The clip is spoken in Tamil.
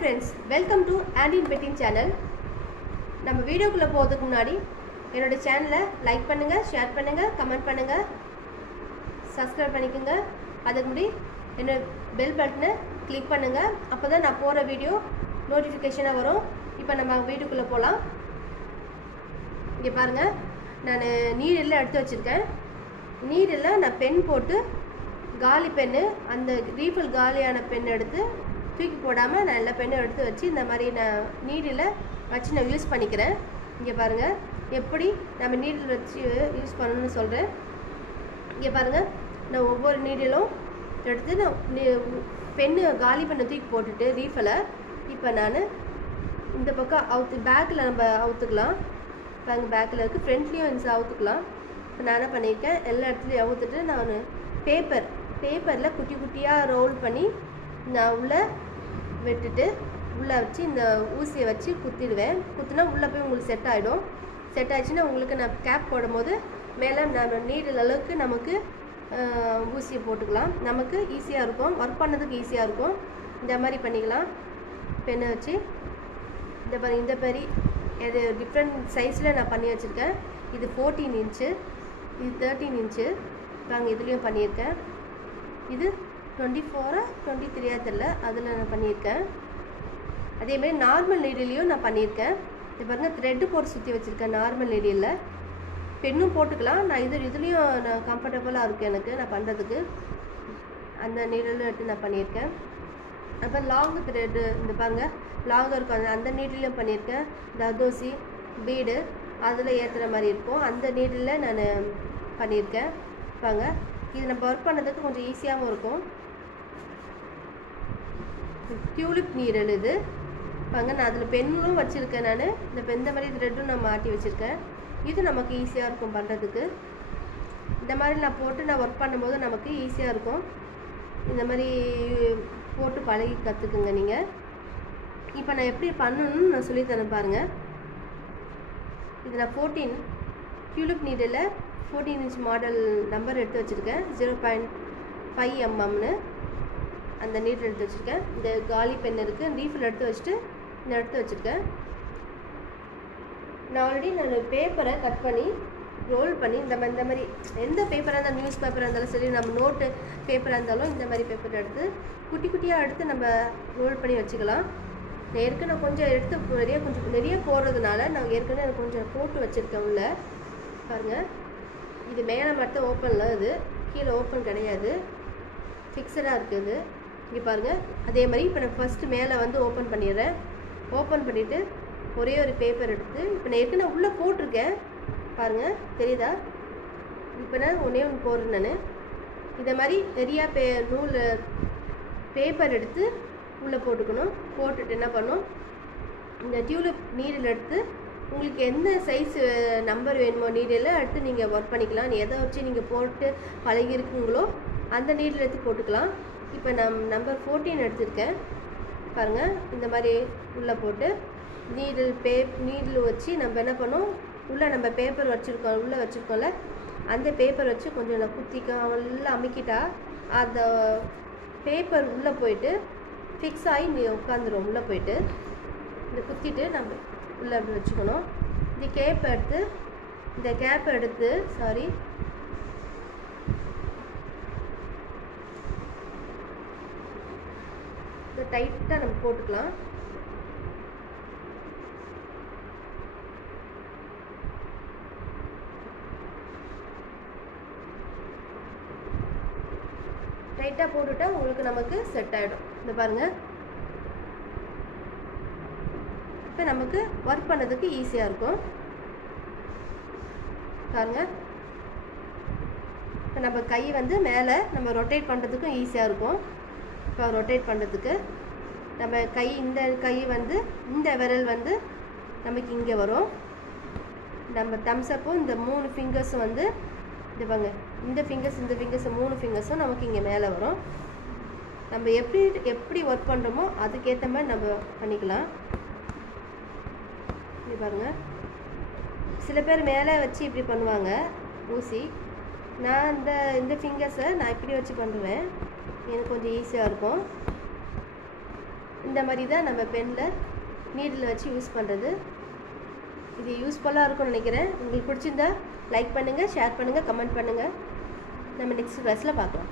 ஃப்ரெண்ட்ஸ், வெல்கம் டு ஆண்டின் பெட்டிங் சேனல். நம்ம வீடியோக்குள்ளே போகிறதுக்கு முன்னாடி என்னோடய சேனலை லைக் பண்ணுங்கள், ஷேர் பண்ணுங்கள், கமெண்ட் பண்ணுங்கள், சப்ஸ்கிரைப் பண்ணிக்கோங்க. அதுக்கு முன்னாடி என்னோட பெல் பட்டனை கிளிக் பண்ணுங்கள். அப்போ தான் நான் போகிற வீடியோ நோட்டிஃபிகேஷனாக வரும். இப்போ நம்ம வீடியோக்குள்ளே போகலாம். இங்கே பாருங்கள், நான் நீடில் எடுத்து வச்சுருக்கேன். நீடில் நான் பென் போட்டு காலி பென்னு, அந்த ரீஃபில் காலியான பென் எடுத்து தூக்கி போடாமல் நான் எல்லா பெண்ணும் எடுத்து வச்சு இந்த மாதிரி நான் நீடில் வச்சு நான் யூஸ் பண்ணிக்கிறேன். இங்கே பாருங்கள் எப்படி நம்ம நீடில் வச்சு யூஸ் பண்ணணும்னு சொல்கிறேன். இங்கே பாருங்கள், நான் ஒவ்வொரு நீடிலும் எடுத்து நான் பெண்ணு காலி பெண்ணை தூக்கி போட்டுட்டு ரீஃபில் இப்போ நான் இந்த பக்கம் பேக்கில் நம்ம அவுத்துக்கலாம். பாருங்கள், பேக்கில் இருக்குது, ஃப்ரண்ட்லேயும் இந்த அவுத்துக்கலாம். இப்போ நான் என்ன பண்ணியிருக்கேன், எல்லா இடத்துலையும் அவுத்துட்டு நான் பேப்பரில் குட்டி குட்டியாக ரோல் பண்ணி நான் உள்ளே விட்டுட்டு உள்ளே வச்சு இந்த ஊசியை வச்சு குத்திடுவேன். குத்தினா உள்ளே போய் உங்களுக்கு செட் ஆகிடும். செட் ஆகிடுச்சுன்னா உங்களுக்கு நான் கேப் போடும் போது மேலே நம்ம நீடில் அளவுக்கு நமக்கு ஊசியை போட்டுக்கலாம். நமக்கு ஈஸியாக இருக்கும், ஒர்க் பண்ணதுக்கு ஈஸியாக இருக்கும். இந்த மாதிரி பண்ணிக்கலாம். பெண்ணை வச்சு இந்த மாதிரி இது டிஃப்ரெண்ட் சைஸில் நான் பண்ணி வச்சுருக்கேன். இது 14 இன்ச்சு, இது 13 இன்ச்சு. நாங்கள் இதுலேயும் பண்ணியிருக்கேன். இது 24 23 தெரில, அதில் நான் பண்ணியிருக்கேன். அதேமாதிரி நார்மல் நீடிலையும் நான் பண்ணியிருக்கேன். இது பாருங்கள், த்ரெட்டு போட்டு சுற்றி வச்சுருக்கேன். நார்மல் நீடியில் பெண்ணும் போட்டுக்கலாம். நான் இதுலேயும் நான் கம்ஃபர்டபுளாக இருக்குது எனக்கு, நான் பண்ணுறதுக்கு. அந்த நீடில் எடுத்து நான் பண்ணியிருக்கேன். அப்புறம் லாங் த்ரெட்டு இந்த பாருங்கள், லாங்காக இருக்கும், அந்த நீடிலையும் பண்ணியிருக்கேன். தர்தோசி பீடு அதில் ஏற்றுற மாதிரி இருக்கும், அந்த நீடில் நான் பண்ணியிருக்கேன். பாருங்க, இது நம்ம ஒர்க் பண்ணதுக்கு கொஞ்சம் ஈஸியாகவும் இருக்கும். டியூலிப் நீடல் இது பாருங்க, நான் அதில் பென்னும் வச்சுருக்கேன். நான் இந்த மாதிரி த்ரெட்டும் நான் மாட்டி வச்சுருக்கேன். இது நமக்கு ஈஸியாக இருக்கும் பண்ணுறதுக்கு. இந்த மாதிரி நான் போட்டு நான் ஒர்க் பண்ணும்போது நமக்கு ஈஸியாக இருக்கும். இந்த மாதிரி போட்டு பழகி கற்றுக்குங்க நீங்கள். இப்போ நான் எப்படி பண்ணணும்னு நான் சொல்லித்தரேன் பாருங்கள். இது நான் 14 tulip needle 14 inch model number எடுத்து வச்சுருக்கேன். 0.5 mmன்னு அந்த நீடில் எடுத்து வச்சுருக்கேன். இந்த காலி பென் இருக்குது, ரீஃபில் எடுத்து வச்சுட்டு இந்த எடுத்து வச்சுருக்கேன். நான் ஆல்ரெடி பேப்பரை கட் பண்ணி ரோல் பண்ணி இந்த மாதிரி எந்த பேப்பராக இருந்தாலும், நியூஸ் பேப்பராக இருந்தாலும் சரி, நம்ம நோட்டு பேப்பராக இருந்தாலும் இந்த மாதிரி பேப்பர் எடுத்து குட்டி குட்டியாக எடுத்து நம்ம ரோல் பண்ணி வச்சுக்கலாம். நான் ஏற்கனவே கொஞ்சம் எடுத்து நிறைய போடுறதுனால நான் ஏற்கனவே கொஞ்சம் போட்டு வச்சுருக்கேன் உள்ள. பாருங்கள், இது மேலே மட்டும் ஓப்பனில், இது கீழே ஓப்பன் கிடையாது, ஃபிக்ஸடாக இருக்குது. இங்கே பாருங்கள், அதே மாதிரி இப்போ நான் ஃபஸ்ட்டு மேலே வந்து ஓப்பன் பண்ணிடுறேன். ஓப்பன் பண்ணிவிட்டு ஒரே ஒரு பேப்பர் எடுத்து இப்போ நான் ஏற்கனவே உள்ளே போட்டிருக்கேன். பாருங்கள், தெரியுதா? இப்போ நான் ஒன்றே ஒன்று போடுறேன். நான் இதை மாதிரி நிறையா நூல் பேப்பர் எடுத்து உள்ளே போட்டுக்கணும். போட்டுட்டு என்ன பண்ணணும், இந்த டியூலிப் நீடில் எடுத்து உங்களுக்கு எந்த சைஸ் நம்பர் வேணுமோ நீடில் எடுத்து நீங்கள் ஒர்க் பண்ணிக்கலாம். எதை வச்சு நீங்கள் போட்டு பழகிருக்குங்களோ அந்த நீடில் எடுத்து போட்டுக்கலாம். இப்போ நான் நம்பர் 14 எடுத்திருக்கேன். பாருங்கள், இந்த மாதிரி உள்ளே போட்டு நீடில் வச்சு நம்ம என்ன பண்ணோம், உள்ளே நம்ம பேப்பர் வச்சுருக்கோம், உள்ளே வச்சுருக்கோம்ல, அந்த பேப்பர் வச்சு கொஞ்சம் நான் எல்லாம் அமுக்கிட்டா அந்த பேப்பர் உள்ளே போயிட்டு ஃபிக்ஸ் ஆகி நீ உட்காந்துரும். உள்ளே போயிட்டு இந்த குத்திட்டு நம்ம உள்ளே அப்படி வச்சுக்கணும். இந்த கேப் எடுத்து டைட்டாக நம்ம போட்டுக்கலாம். டைட்டாக போட்டுட்டா உங்களுக்கு நமக்கு செட் ஆகிடும். இந்த பாருங்கள், இப்போ நமக்கு ஒர்க் பண்ணதுக்கு ஈஸியாக இருக்கும். பாருங்கள், இப்போ நம்ம கை வந்து மேலே நம்ம ரொட்டேட் பண்ணுறதுக்கும் ஈஸியாக இருக்கும். இப்போ ரொட்டேட் பண்ணுறதுக்கு நம்ம இந்த கை வந்து இந்த விரல் வந்து நமக்கு இங்கே வரும். நம்ம தம்ஸ்அப்பும் இந்த 3 ஃபிங்கர்ஸும் வந்து இது பாருங்க, இந்த ஃபிங்கர்ஸ் 3 ஃபிங்கர்ஸும் நமக்கு இங்கே மேலே வரும். நம்ம எப்படி ஒர்க் பண்ணுறோமோ அதுக்கேற்ற மாதிரி நம்ம பண்ணிக்கலாம். இது பாருங்கள், சில பேர் மேலே வச்சு இப்படி பண்ணுவாங்க ஊசி. நான் இந்த ஃபிங்கர்ஸை நான் இப்படி வச்சு பண்ணுவேன், எனக்கு கொஞ்சம் ஈஸியாக இருக்கும். இந்த மாதிரி தான் நம்ம பெனில் நீடில் வச்சு யூஸ் பண்ணுறது. இது யூஸ்ஃபுல்லாக இருக்கும்னு நினைக்கிறேன். உங்களுக்கு பிடிச்சிருந்தா லைக் பண்ணுங்கள், ஷேர் பண்ணுங்கள், கமெண்ட் பண்ணுங்கள். நம்ம நெக்ஸ்ட் கிளாஸில் பார்க்கலாம்.